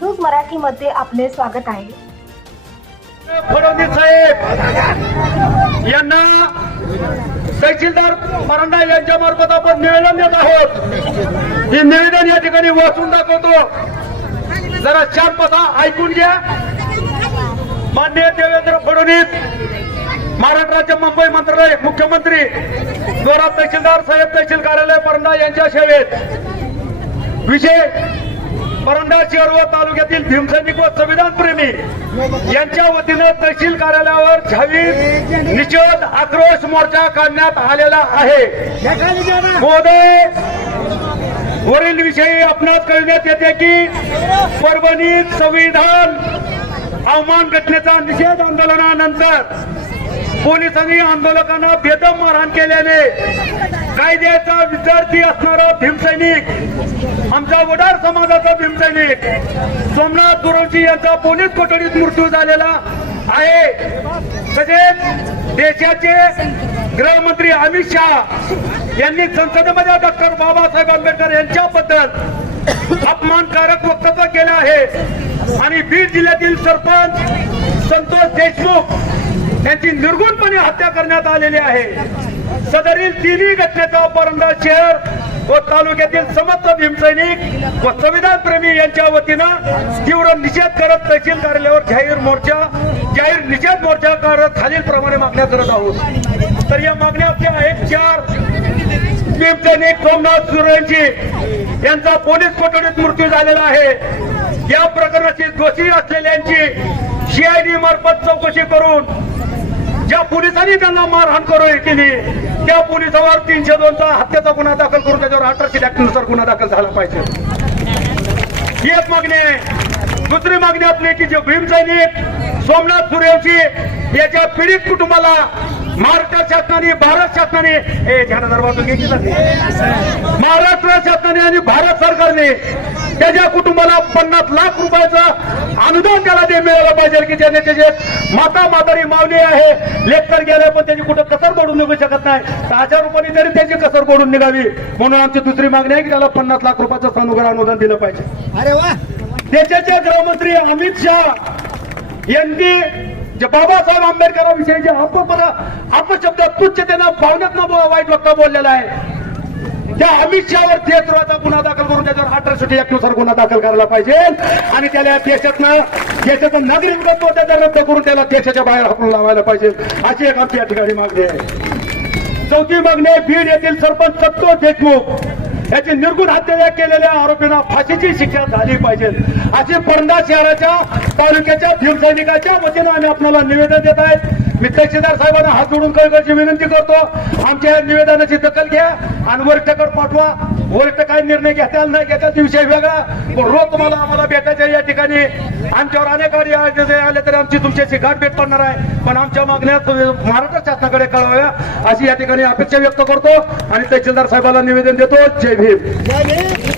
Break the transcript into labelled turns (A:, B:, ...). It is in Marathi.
A: न्यूज मराठीमध्ये आपले स्वागत आहे.
B: फडणवीस साहेब यांना तहसीलदार परांडा यांच्या मार्फत आपण निवेदन देत आहोत. हे निवेदन या ठिकाणी वाचून दाखवतो. जरा शांत बसा ऐकून घ्या. माननीय देवेंद्र फडणवीस महाराष्ट्राचे मुंबई मंत्रालय मुख्यमंत्री जोरात तहसीलदार साहेब तहसील कार्यालय परंडा यांच्या सेवेत विषय परंडा शहर व तालुक्यातील भीमसैनिक व संविधान प्रेमी यांच्या वतीनं तहसील कार्यालयावर छावी निषेध आक्रोश मोर्चा काढण्यात आलेला आहे. महोदय वरील विषयी आपणास कळण्यात येते की परभणीत संविधान अवमान घटनेचा निषेध आंदोलनानंतर पोलिसांनी आंदोलकांना बेदम मारहाण केल्याने कायद्याचा विद्यार्थी असणारा भीमसैनिक आमच्या वडार समाजाचा भीमसैनिक सोमनाथ गुरुजी यांचा पोलीस कोठडीत मृत्यू झालेला आहे. तसेच देशाचे गृहमंत्री अमित शहा यांनी संसदेमध्ये डॉक्टर बाबासाहेब आंबेडकर यांच्याबद्दल अपमानकारक वक्तव्य केलं आहे. आणि बीड जिल्ह्यातील सरपंच संतोष देशमुख यांची निर्गुणपणे हत्या करण्यात आलेली आहे. सदरील तिन्ही घटनेचा परंडा शहर व तालुक्यातील समस्त भीमसैनिक व संविधान प्रेमी यांच्या वतीनं तीव्र निषेध करत तहसील कार्यालयावर जाहीर मोर्चा जाहीर निषेध मोर्चा करत खालील प्रमाणे मागण्या करत आहोत. तर या मागण्या ज्या आहेत चार भीमसैनिक सोमनाथ सुरेंची यांचा पोलीस कोठडीत मृत्यू झालेला आहे. या प्रकरणाची दोषी असलेल्यांची सीआयडी मार्फत चौकशी करून ज्या पोलिसांनी त्यांना मारहाण करून केली त्या पोलिसावर तीनशे दोनचा हत्येचा गुन्हा दाखल करून त्याच्यावर अठराशे नुसार गुन्हा दाखल झाला पाहिजे. एक मागणी दुसरी मागणी आपली की जे भीम सैनिक सोमनाथ सूर्यवंशी याच्या पीडित कुटुंबाला महाराष्ट्र शासनाने भारत शासनाने हे महाराष्ट्र शासनाने आणि भारत सरकारने त्याच्या कुटुंबाला पन्नास लाख रुपयाचं अनुदान त्याला ते मिळालं पाहिजे की ज्याने त्याचे माता मातारी मावली आहे लेक्चर गेले पण त्याची कुठं कसर पडून निघू शकत नाही. तर अशा रूपाने तरी त्याची कसर पडून निघावी. म्हणून आमची दुसरी मागणी आहे की त्याला पन्नास लाख रुपयाचं सानुग्रह अनुदान दिलं पाहिजे.
C: अरे वा.
B: देशाचे गृहमंत्री अमित शहा यांनी जे बाबासाहेब आंबेडकरांविषयी जे अपपर अपशब्द तुच्छतेनं भावनेतनं वाईट वक्ता बोललेला आहे त्या अमित शहावर देशद्रोहाचा गुन्हा दाखल करून त्याच्यावर अठराशे एक गुन्हा दाखल करायला पाहिजे. आणि त्याला देशातनं देशाचं नागरिकत्व त्याचा रद्द करून त्याला देशाच्या बाहेर हाकून लावायला पाहिजे. अशी एक आमची या ठिकाणी मागणी आहे. चौथी मागणी आहे बीड येथील सरपंच संतोष देशमुख याची निर्गुण हत्या केलेल्या आरोपींना फाशीची शिक्षा झाली पाहिजे. अशी परंदा शहराच्या तालुक्याच्या भीमसैनिकाच्या वतीनं आम्ही आपल्याला निवेदन देत आहेत. मी तहसीलदार साहेबांना हात जोडून कळकळची विनंती करतो. आमच्या या निवेदनाची दखल घ्या आणि वरिष्ठकडे पाठवा. वरिष्ठ काय निर्णय घेताल नाही घेताल विषय वेगळा. पण रोज तुम्हाला आम्हाला भेटायचं आहे या ठिकाणी. आमच्यावर अनेक कार्य आले तरी आमची तुमच्याशी गाठ भेट पडणार आहे. पण आमच्या मागण्या महाराष्ट्र शासनाकडे कळवाव्या अशी या ठिकाणी अपेक्षा व्यक्त करतो. आणि तहसीलदार साहेबाला निवेदन देतो. जय भीम.
C: जय भीम.